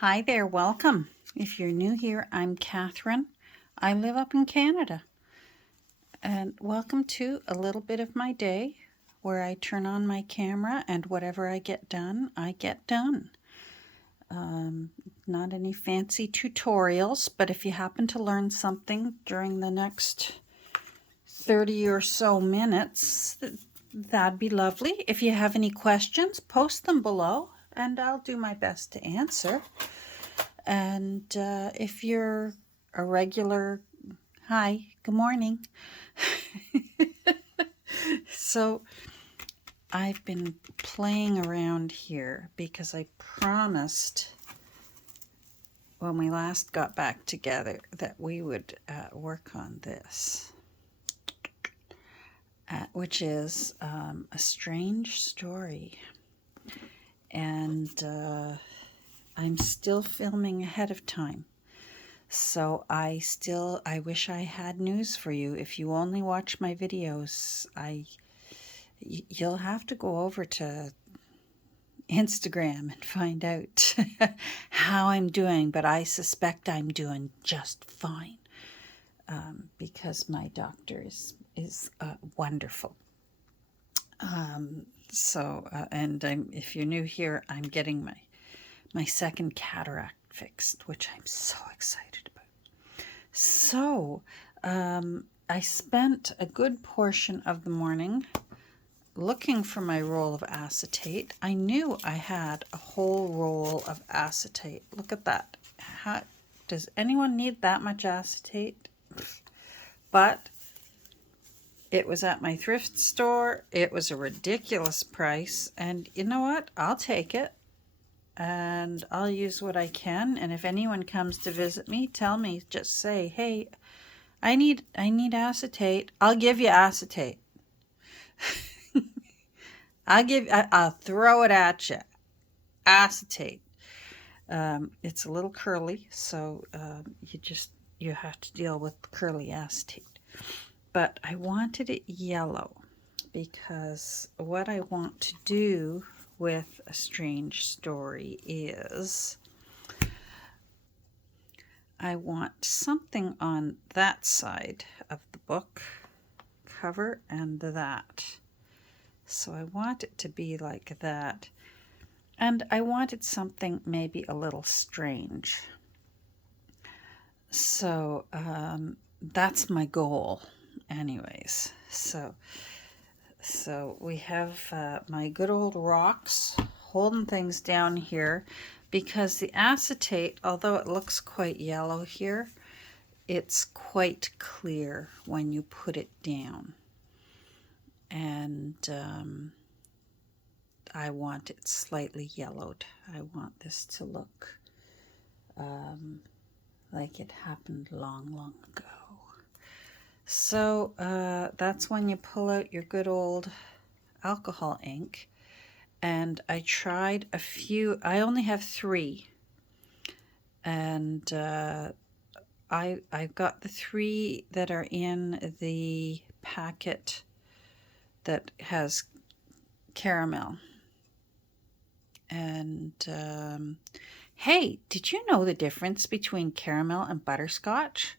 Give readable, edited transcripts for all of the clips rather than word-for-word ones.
Hi there, welcome. If you're new here, I'm Catherine. I live up in Canada. And welcome to a little bit of my day where I turn on my camera and whatever I get done, I get done. Not any fancy tutorials, but if you happen to learn something during the next 30 or so minutes, that'd be lovely. If you have any questions, post them below and I'll do my best to answer. And if you're a regular, hi, good morning. So I've been playing around here because I promised when we last got back together that we would work on this, which is a strange story. And I'm still filming ahead of time. So I wish I had news for you. If you only watch my videos, you'll have to go over to Instagram and find out how I'm doing, but I suspect I'm doing just fine because my doctor is wonderful. If you're new here, I'm getting my second cataract fixed, which I'm so excited about. So, I spent a good portion of the morning looking for my roll of acetate. I knew I had a whole roll of acetate. Look at that. Does anyone need that much acetate? But it was at my thrift store. It was a ridiculous price. And you know what? I'll take it. And I'll use what I can. And if anyone comes to visit me, tell me, just say, hey, I need acetate. I'll give you acetate. I'll throw it at you. Acetate. It's a little curly, so you have to deal with curly acetate. But I wanted it yellow because what I want to do with A Strange Story is I want something on that side of the book cover and that. So I want it to be like that. And I wanted something maybe a little strange. So that's my goal anyways. So we have my good old rocks holding things down here because the acetate, although it looks quite yellow here, it's quite clear when you put it down. And I want it slightly yellowed. I want this to look like it happened long, long ago. So that's when you pull out your good old alcohol ink. And I tried a few. I only have 3. And I've got the 3 that are in the packet that has caramel. And hey, did you know the difference between caramel and butterscotch?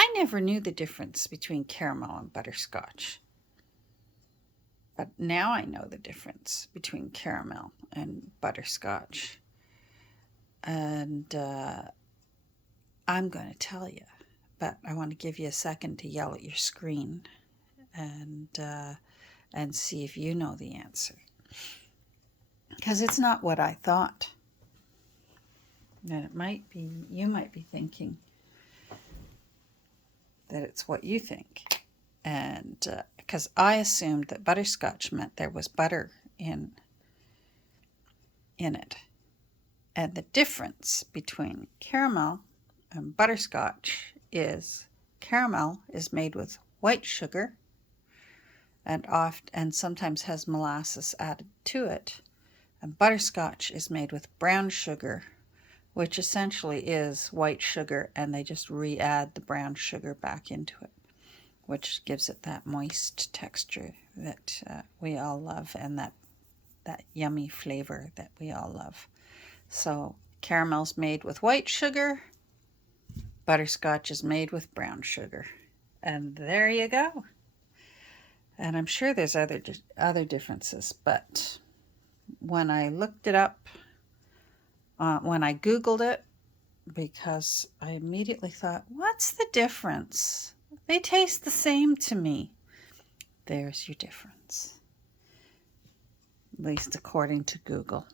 I never knew the difference between caramel and butterscotch. But now I know the difference between caramel and butterscotch. And I'm going to tell you, but I want to give you a second to yell at your screen and see if you know the answer. Because it's not what I thought. And it might be, you might be thinking that it's what you think. And because I assumed that butterscotch meant there was butter in it. And the difference between caramel and butterscotch is caramel is made with white sugar and sometimes has molasses added to it. And butterscotch is made with brown sugar, which essentially is white sugar, and they just re-add the brown sugar back into it, which gives it that moist texture that we all love, and that yummy flavor that we all love. So Caramel's made with white sugar. Butterscotch is made with brown sugar. And there you go. And I'm sure there's other differences, but when I looked it up, when I Googled it, because I immediately thought, what's the difference? They taste the same to me. There's your difference, at least according to Google.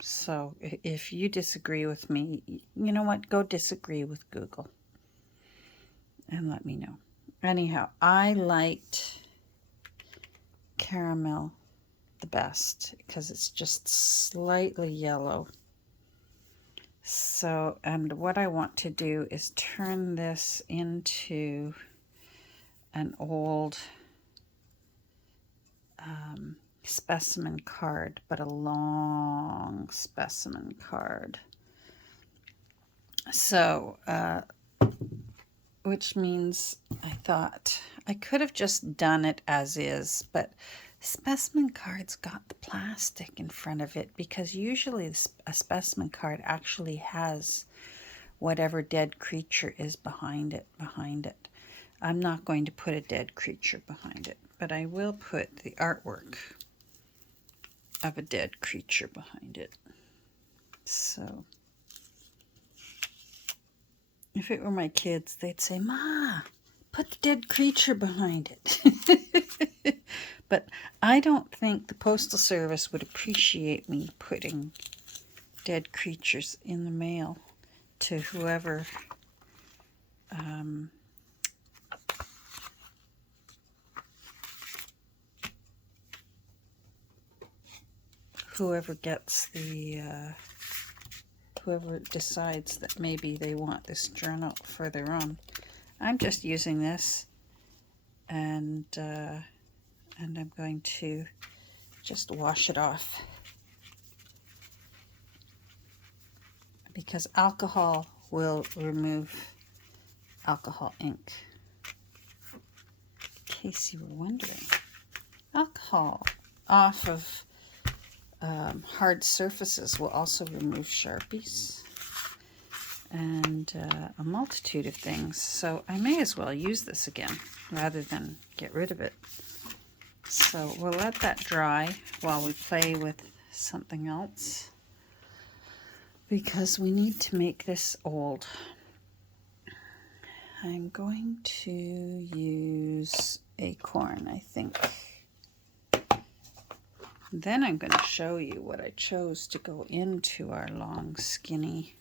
So if you disagree with me, you know what? Go disagree with Google and let me know. Anyhow, I liked caramel the best because it's just slightly yellow. So, and what I want to do is turn this into an old specimen card, but a long specimen card. So, which means I thought I could have just done it as is, but specimen cards got the plastic in front of it because usually a specimen card actually has whatever dead creature is behind it. I'm not going to put a dead creature behind it, but I will put the artwork of a dead creature behind it. So if it were my kids, they'd say, "Ma, put the dead creature behind it." But I don't think the Postal Service would appreciate me putting dead creatures in the mail to whoever whoever gets the whoever decides that maybe they want this journal for their own. I'm just using this, and I'm going to just wash it off because alcohol will remove alcohol ink. In case you were wondering, alcohol off of hard surfaces will also remove Sharpies and a multitude of things. So I may as well use this again rather than get rid of it. So we'll let that dry while we play with something else because we need to make this old. I'm going to use acorn, I think. Then I'm going to show you what I chose to go into our long skinny.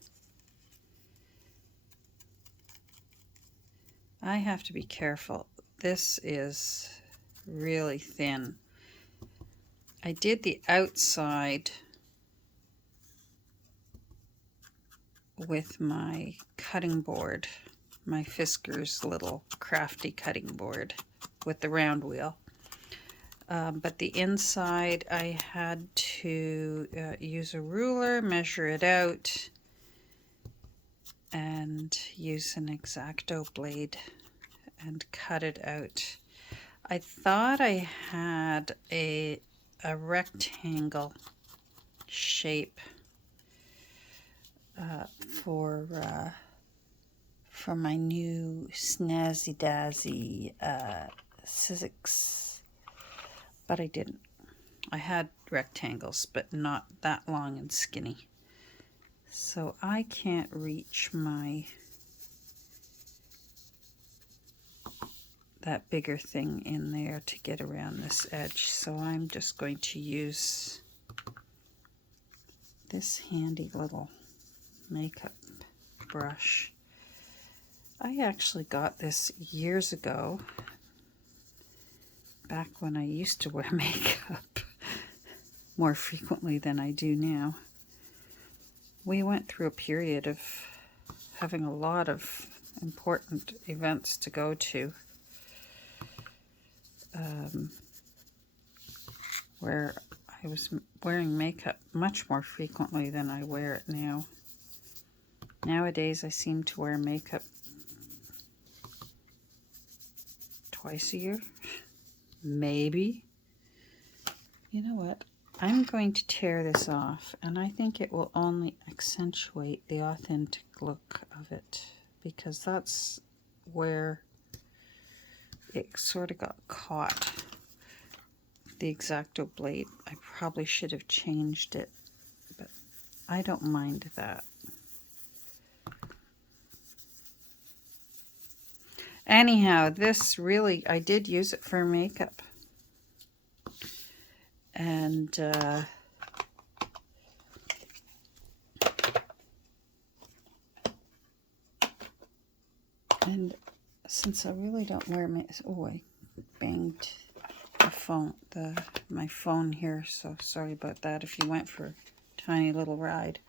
I have to be careful. This is really thin. I did the outside with my cutting board, my Fiskars little crafty cutting board with the round wheel. But the inside I had to use a ruler, measure it out, and use an X-Acto blade and cut it out. I thought I had a rectangle shape for my new Snazzy Dazzy Sizzix. But I didn't. I had rectangles, but not that long and skinny. So I can't reach that bigger thing in there to get around this edge. So I'm just going to use this handy little makeup brush. I actually got this years ago, back when I used to wear makeup more frequently than I do now. We went through a period of having a lot of important events to go to, where I was wearing makeup much more frequently than I wear it now. Nowadays I seem to wear makeup twice a year. Maybe. You know what? I'm going to tear this off, and I think it will only accentuate the authentic look of it, because that's where it sort of got caught. The X-Acto blade, I probably should have changed it, but I don't mind that. Anyhow, this really, I did use it for makeup. And since I really don't wear oh, I banged my phone here, so sorry about that if you went for a tiny little ride.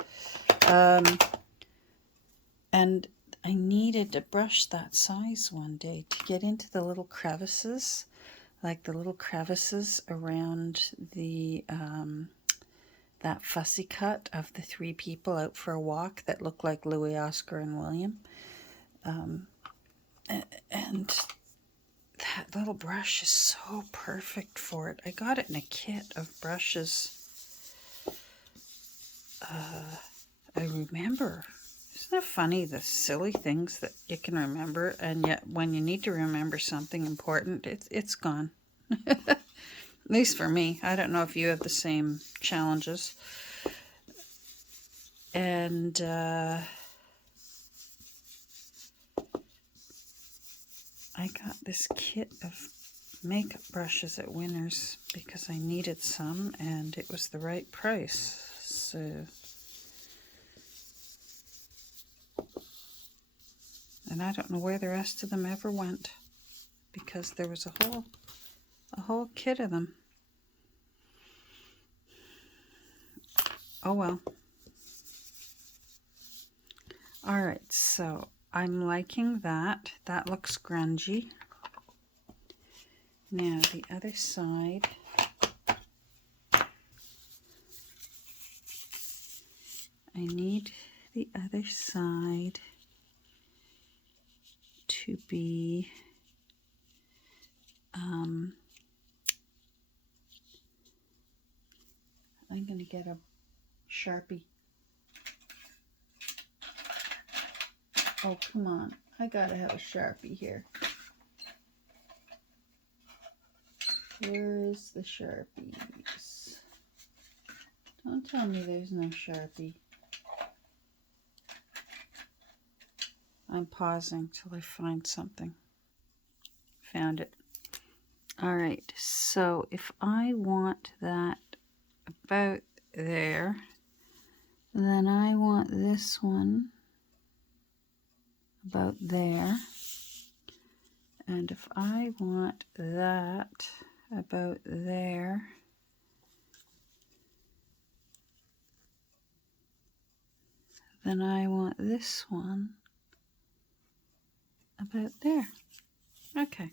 And I needed to brush that size one day to get into the little crevices, like the little crevices around the that fussy cut of the three people out for a walk that look like Louis, Oscar, and William. And that little brush is so perfect for it. I got it in a kit of brushes. I remember. Isn't it funny, the silly things that you can remember, and yet when you need to remember something important, it's gone. At least for me. I don't know if you have the same challenges. And I got this kit of makeup brushes at Winners because I needed some, and it was the right price. So, and I don't know where the rest of them ever went, because there was a whole kit of them. Oh well. All right, so I'm liking that. That looks grungy. Now the other side. I need the other side to be I'm going to get a Sharpie. Oh, come on. I got to have a Sharpie here. Where is the Sharpies? Don't tell me there's no Sharpie. I'm pausing till I find something. Found it. All right, so if I want that about there, then I want this one about there. And if I want that about there, then I want this one about there. Okay.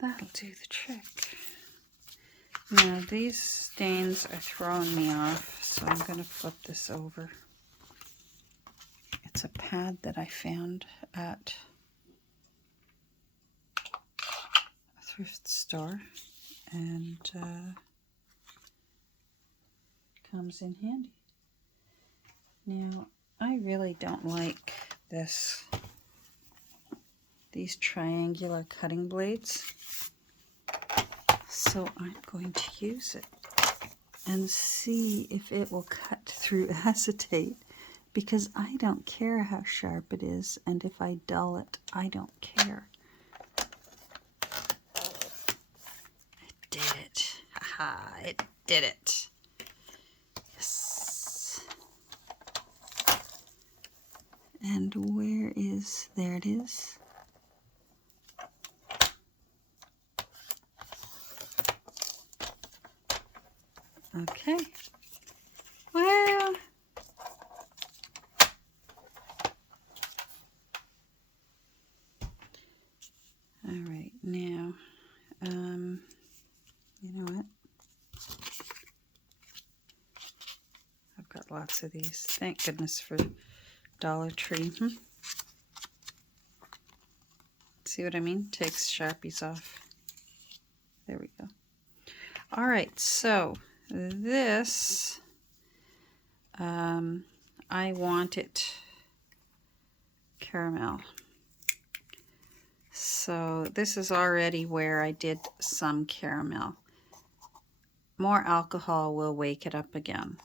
That'll do the trick. Now these stains are throwing me off, so I'm going to flip this over. It's a pad that I found at a thrift store, and comes in handy. Now, I really don't like these triangular cutting blades, so I'm going to use it and see if it will cut through acetate, because I don't care how sharp it is, and if I dull it, I don't care. It did it. Haha, it did it. Yes. And where is, there it is. Okay. Well, all right, now, you know what? I've got lots of these. Thank goodness for Dollar Tree. Let's See what I mean? Takes Sharpies off. There we go. All right, so this, I want it caramel. So this is already where I did some caramel. More alcohol will wake it up again.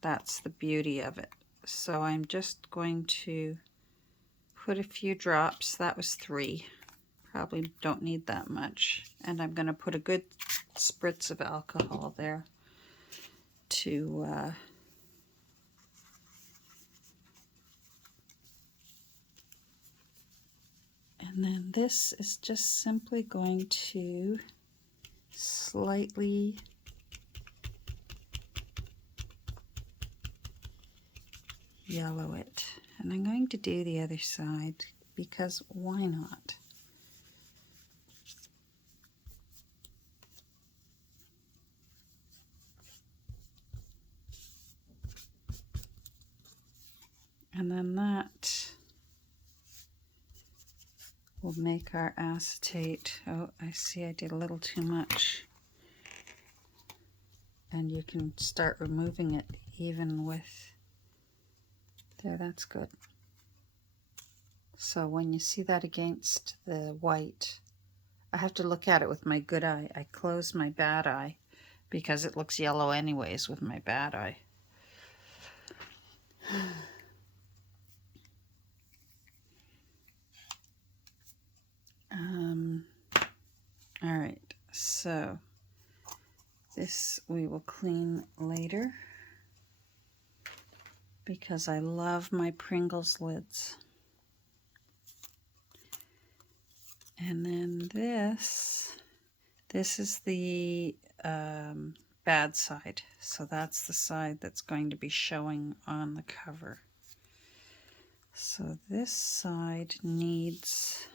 That's the beauty of it. So I'm just going to put a few drops. That was 3. Probably don't need that much. And I'm going to put a good spritz of alcohol there to and then this is just simply going to slightly yellow it. And I'm going to do the other side because why not? And then that will make our acetate. Oh, I see I did a little too much. And you can start removing it even with, there, that's good. So when you see that against the white, I have to look at it with my good eye. I close my bad eye because it looks yellow anyways with my bad eye. All right, so this we will clean later because I love my Pringles lids. And then this is the bad side. So that's the side that's going to be showing on the cover. So this side needs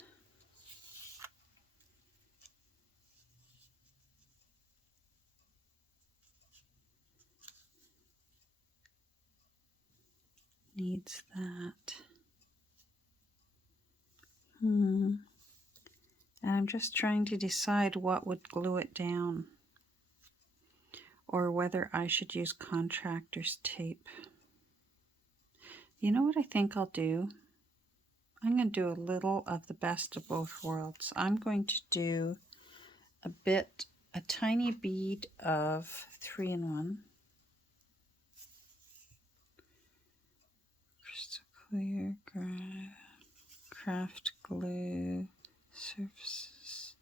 that. And I'm just trying to decide what would glue it down or whether I should use contractor's tape. You know what I think I'll do? I'm going to do a little of the best of both worlds. I'm going to do a tiny bead of 3-in-1. Crystal clear craft glue surfaces.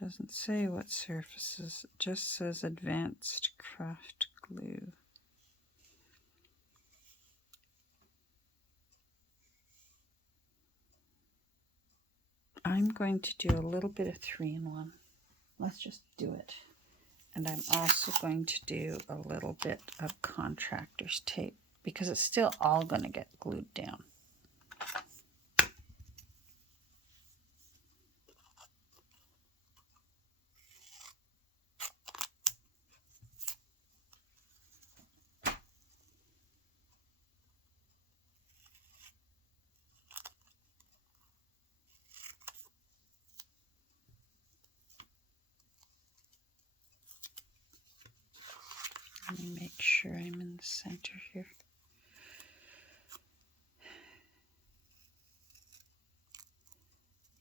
Doesn't say what surfaces, it just says advanced craft glue. I'm going to do a little bit of 3-in-1. Let's just do it. And I'm also going to do a little bit of contractor's tape because it's still all going to get glued down. Let me make sure I'm in the center here.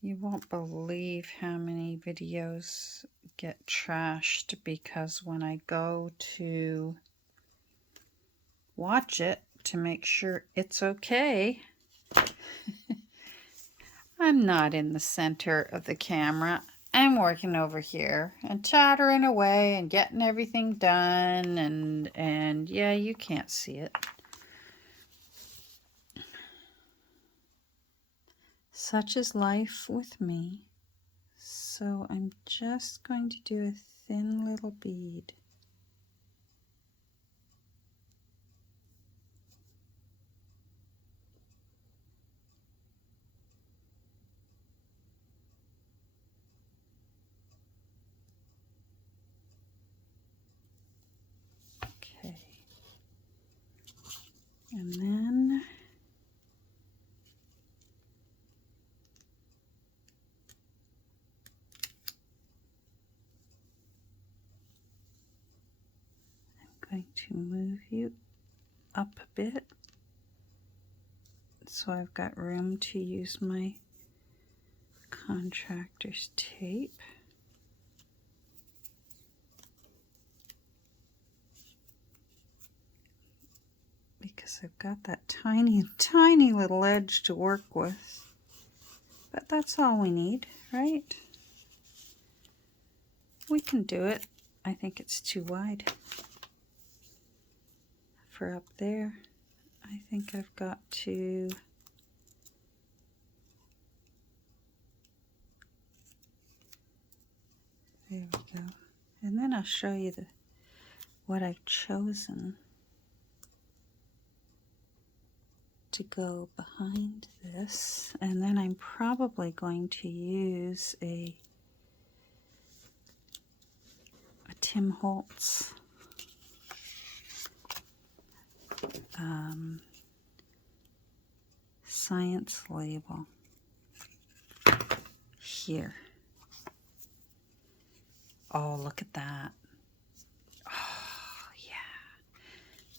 You won't believe how many videos get trashed because when I go to watch it to make sure it's okay, I'm not in the center of the camera. I'm working over here and chattering away and getting everything done and yeah, you can't see it. Such is life with me. So I'm just going to do a thin little bead. Okay. And then going to move you up a bit so I've got room to use my contractor's tape. Because I've got that tiny, tiny little edge to work with. But that's all we need, right? We can do it. I think it's too wide for up there. I think I've got to there we go. And then I'll show you what I've chosen to go behind this. And then I'm probably going to use a Tim Holtz science label here. Oh, look at that. Oh, yeah.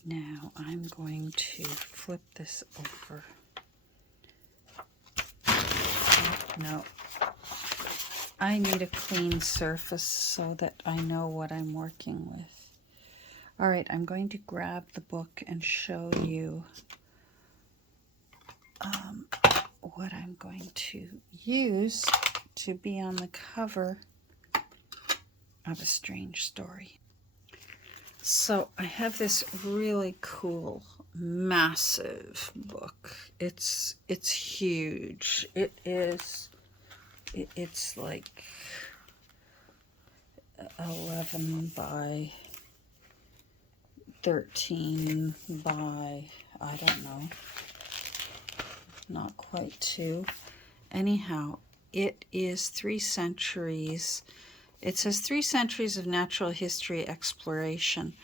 Now I'm going to flip this over. No. I need a clean surface so that I know what I'm working with. All right, I'm going to grab the book and show you what I'm going to use to be on the cover of A Strange Story. So I have this really cool, massive book. It's huge. It's like 11 by 13 by, I don't know, not quite 2. Anyhow, it is 3 centuries. It says 3 centuries of natural history exploration.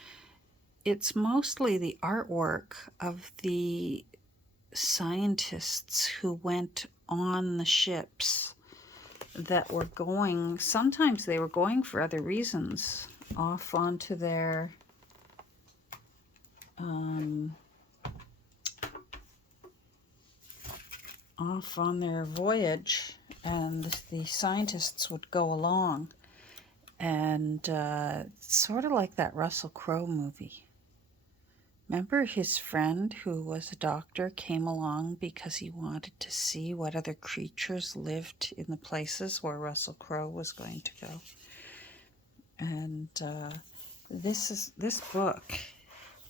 It's mostly the artwork of the scientists who went on the ships that were going, sometimes they were going for other reasons, off onto their off on their voyage, and the scientists would go along, and sort of like that Russell Crowe movie. Remember his friend who was a doctor came along because he wanted to see what other creatures lived in the places where Russell Crowe was going to go. And this book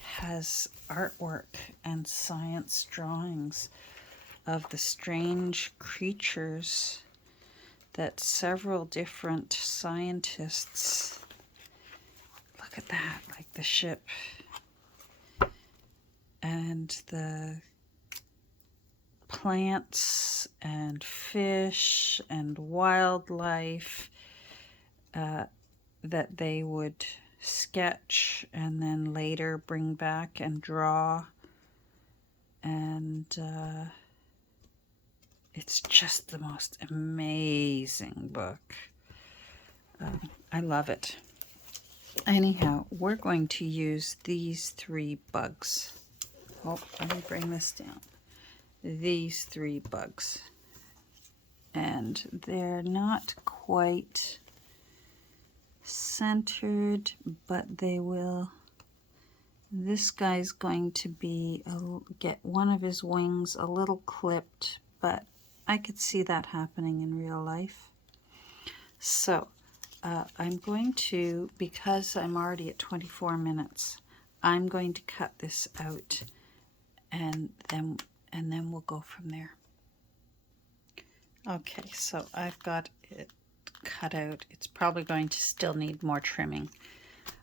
has artwork and science drawings of the strange creatures that several different scientists, look at that, like the ship and the plants and fish and wildlife that they would sketch and then later bring back and draw. And it's just the most amazing book. I love it. Anyhow, we're going to use these 3 bugs. Oh, let me bring this down. These 3 bugs. And they're not quite centered, but they will. This guy's going to be get one of his wings a little clipped, but I could see that happening in real life. So I'm going to, because I'm already at 24 minutes, I'm going to cut this out, and then we'll go from there. Okay, so I've got it cut out. It's probably going to still need more trimming.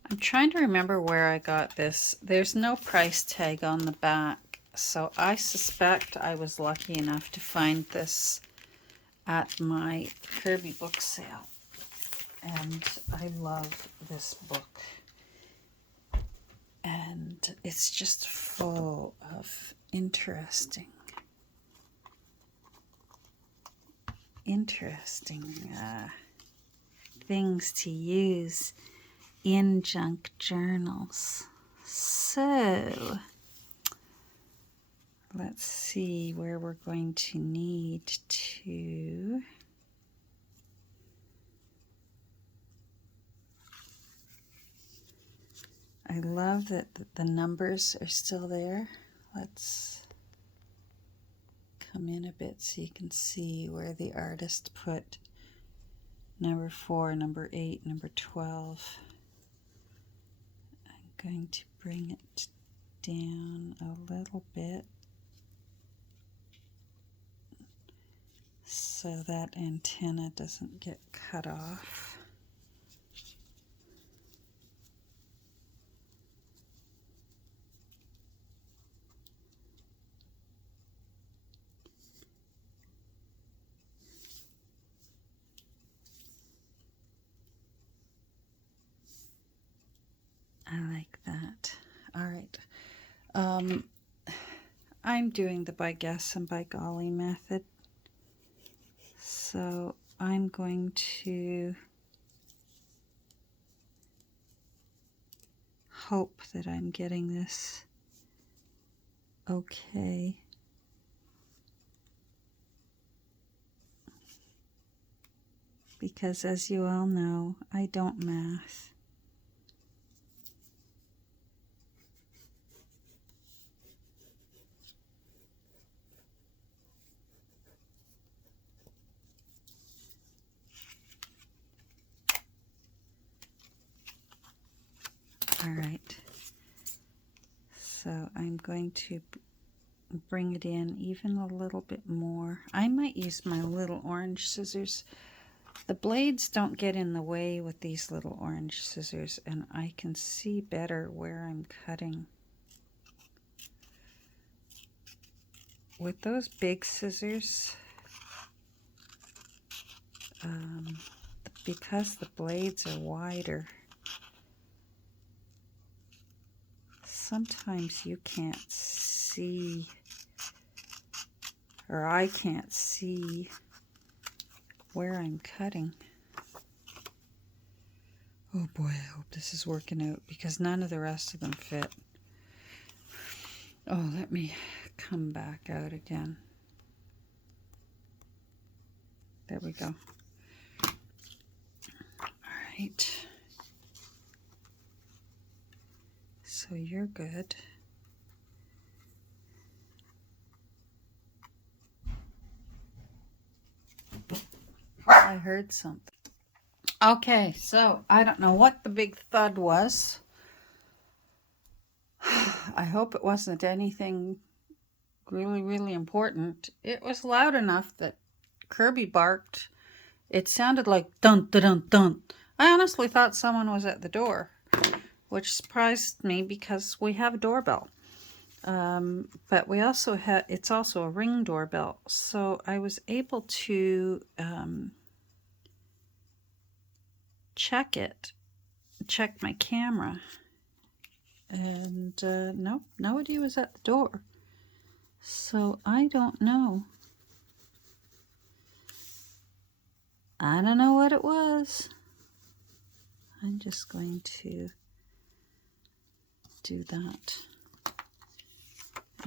I'm trying to remember where I got this. There's no price tag on the back, so I suspect I was lucky enough to find this at my Kirby book sale. And I love this book. And it's just full of interesting things to use in junk journals. So let's see where we're going to need to I love that the numbers are still there. Let's come in a bit so you can see where the artist put number 4, number 8, number 12. I'm going to bring it down a little bit so that antenna doesn't get cut off. I like that. All right. I'm doing the by guess and by golly method. So I'm going to hope that I'm getting this okay. Because as you all know, I don't math. All right. So I'm going to bring it in even a little bit more. I might use my little orange scissors. The blades don't get in the way with these little orange scissors, and I can see better where I'm cutting. With those big scissors, because the blades are wider, sometimes you can't see, or I can't see where I'm cutting. Oh boy, I hope this is working out because none of the rest of them fit. Oh, let me come back out again. There we go. All right. So you're good. I heard something. Okay, so I don't know what the big thud was. I hope it wasn't anything really, really important. It was loud enough that Kirby barked. It sounded like dun dun dun dun. I honestly thought someone was at the door, which surprised me because we have a doorbell. But we also have, it's also a Ring doorbell. So I was able to check my camera. And nope, nobody was at the door. So I don't know. I don't know what it was. I'm just going to do that.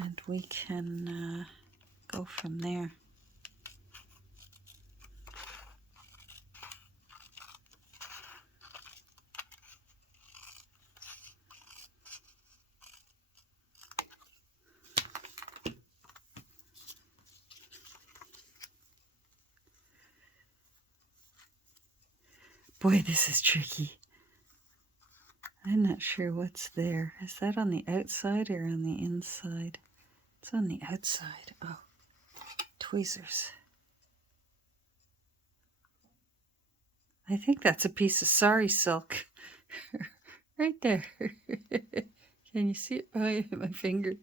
And we can go from there. Boy, this is tricky. I'm not sure what's there. Is that on the outside or on the inside? It's on the outside. Oh, tweezers. I think that's a piece of sari silk. Right there. Can you see it behind my finger?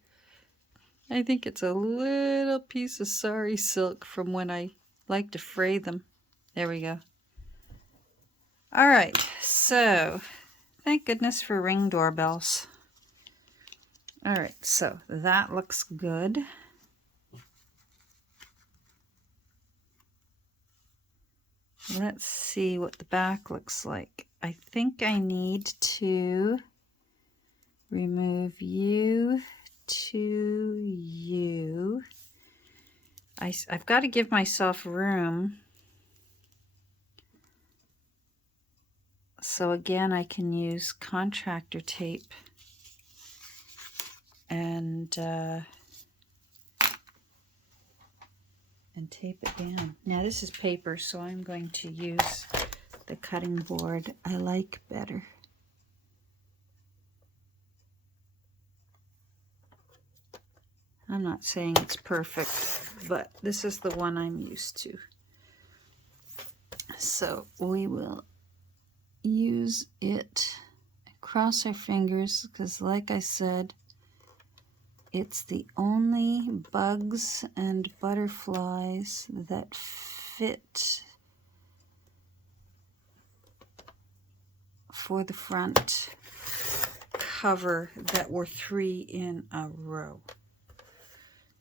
I think it's a little piece of sari silk from when I like to fray them. There we go. All right, so thank goodness for Ring doorbells. All right, so that looks good. Let's see what the back looks like. I think I need to remove you to you. I've got to give myself room. So again, I can use contractor tape and tape it down. Now this is paper, so I'm going to use the cutting board I like better. I'm not saying it's perfect, but this is the one I'm used to. So we will use it, cross our fingers, because like I said, it's the only bugs and butterflies that fit for the front cover that were 3 in a row.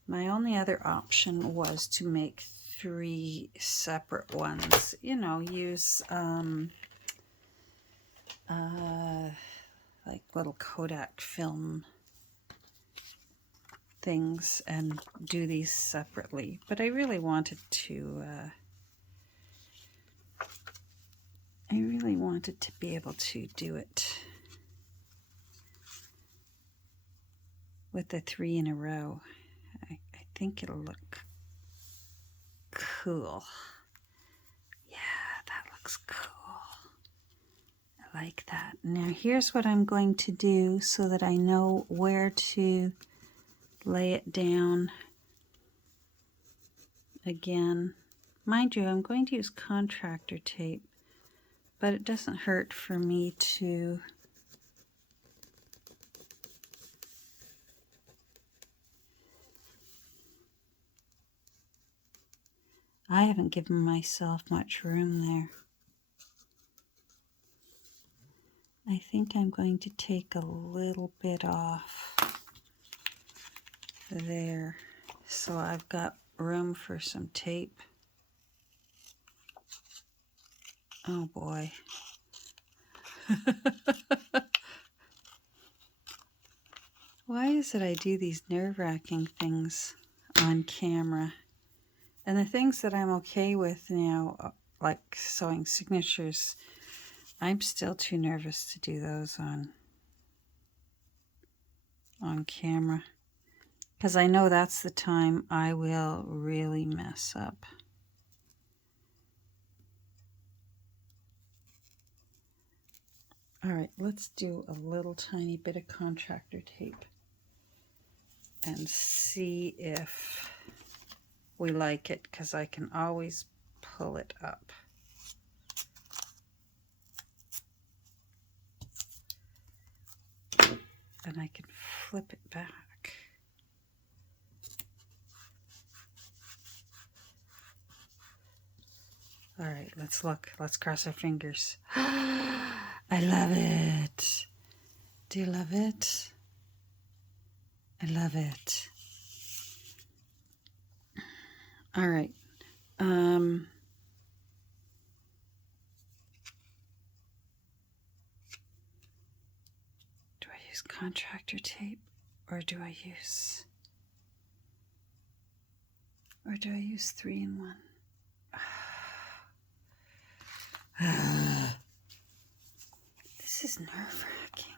My only other option was to make 3 separate ones. You know, use like little Kodak film things and do these separately. But I really wanted to be able to do it with the 3 in a row. I think it'll look cool. Yeah, that looks cool. I like that. Now here's what I'm going to do so that I know where to lay it down. Again, mind you, I'm going to use contractor tape, but it doesn't hurt for me to I haven't given myself much room there. I think I'm going to take a little bit off there, so I've got room for some tape. Oh boy. Why is it I do these nerve-wracking things on camera? And the things that I'm okay with now, like sewing signatures, I'm still too nervous to do those on camera. Because I know that's the time I will really mess up. All right, let's do a little tiny bit of contractor tape and see if we like it, because I can always pull it up. And I can flip it back. All right, let's look. Let's cross our fingers. I love it. Do you love it? I love it. All right. Do I use contractor tape or do I use 3-in-1? This is nerve-wracking.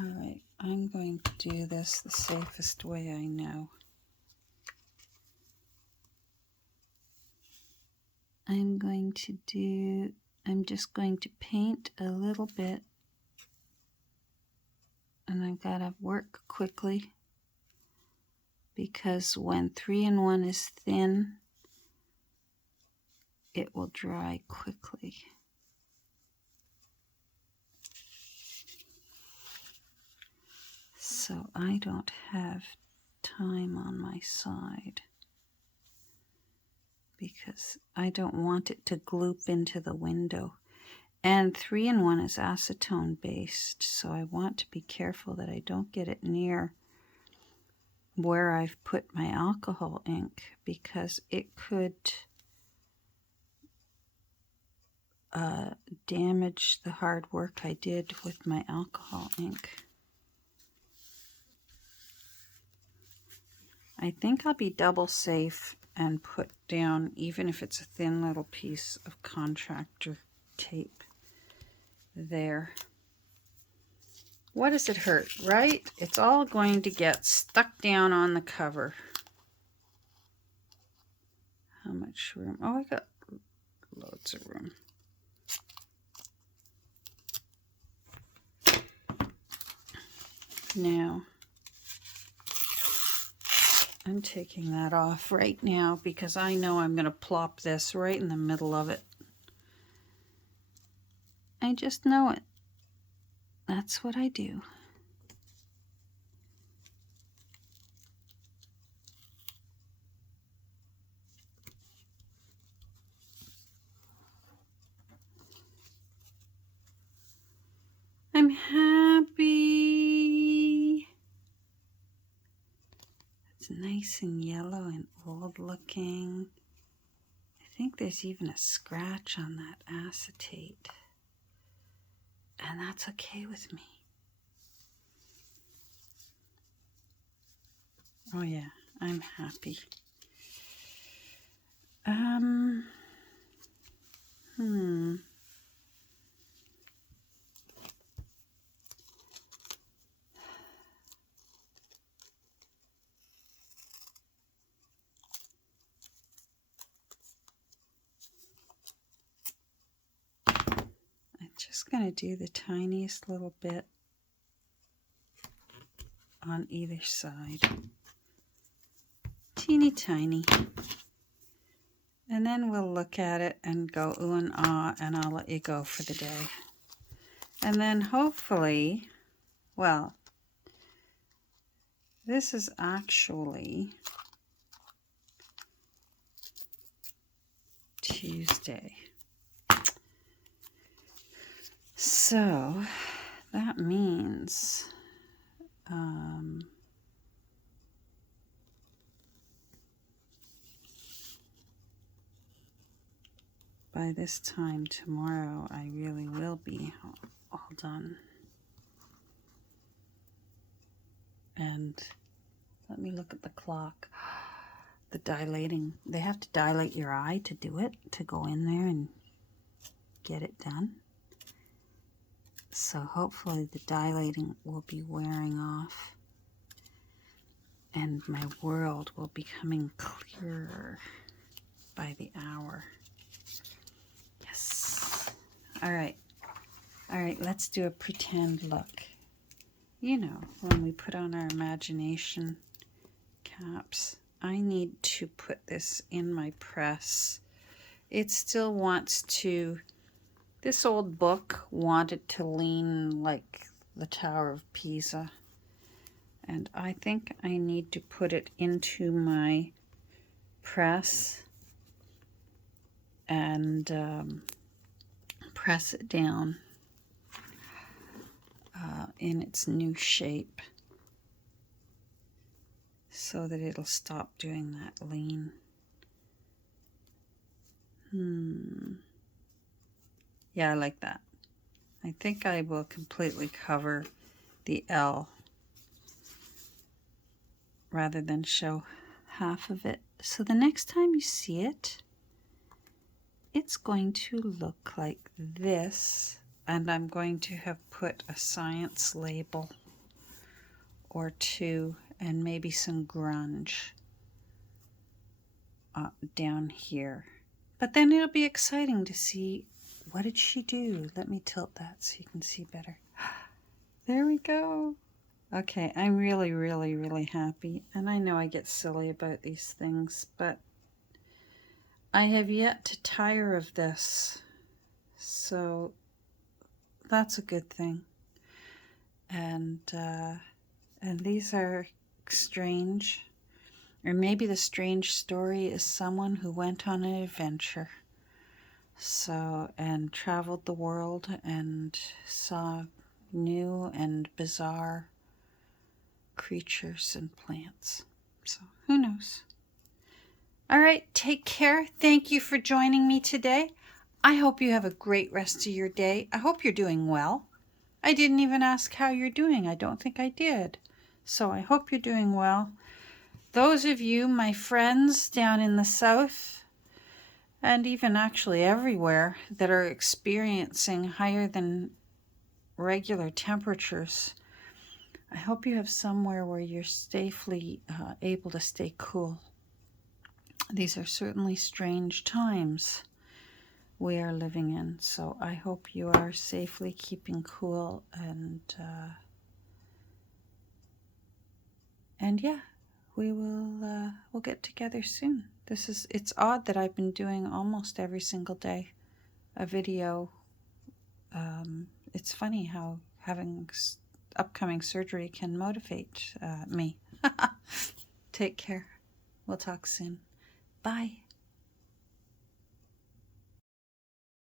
All right, I'm going to do this the safest way I know. I'm just going to paint a little bit, and I've got to work quickly because when 3-in-1 is thin, it will dry quickly. So I don't have time on my side because I don't want it to gloop into the window. And 3-in-1 is acetone based, so I want to be careful that I don't get it near where I've put my alcohol ink because it could damage the hard work I did with my alcohol ink. I think I'll be double safe and put down, even if it's a thin little piece of contractor tape there. What does it hurt, right? It's all going to get stuck down on the cover. How much room? Oh, I got loads of room. Now, I'm taking that off right now because I know I'm going to plop this right in the middle of it. I just know it. That's what I do. I'm happy. It's nice and yellow and old looking. I think there's even a scratch on that acetate. And that's okay with me. Oh yeah, I'm happy. I'm just going to do the tiniest little bit on either side. Teeny tiny. And then we'll look at it and go ooh and ah, and I'll let you go for the day. And then hopefully, well, this is actually Tuesday. So that means by this time tomorrow, I really will be all done. And let me look at the clock. The dilating, they have to dilate your eye to do it, to go in there and get it done. So hopefully the dilating will be wearing off and my world will be becoming clearer by the hour. Yes. All right, let's do a pretend look. You know, when we put on our imagination caps, I need to put this in my press. It still wants to, this old book wanted to lean like the Tower of Pisa. And I think I need to put it into my press and press it down in its new shape so that it'll stop doing that lean. Yeah, I like that. I think I will completely cover the L rather than show half of it. So the next time you see it, it's going to look like this, and I'm going to have put a science label or two and maybe some grunge down here. But then it'll be exciting to see, what did she do? Let me tilt that so you can see better. There we go. Okay, I'm really, really, really happy. And I know I get silly about these things, but I have yet to tire of this. So that's a good thing. And these are strange. Or maybe the strange story is someone who went on an adventure. So, and traveled the world and saw new and bizarre creatures and plants. So who knows? All right, take care. Thank you for joining me today. I hope you have a great rest of your day. I hope you're doing well. I didn't even ask how you're doing. I don't think I did. So I hope you're doing well. Those of you, my friends down in the south, and even actually everywhere, that are experiencing higher than regular temperatures, I hope you have somewhere where you're safely able to stay cool. These are certainly strange times we are living in, so I hope you are safely keeping cool, and yeah, we'll get together soon. It's odd that I've been doing almost every single day a video. It's funny how having upcoming surgery can motivate me. Take care. We'll talk soon. Bye.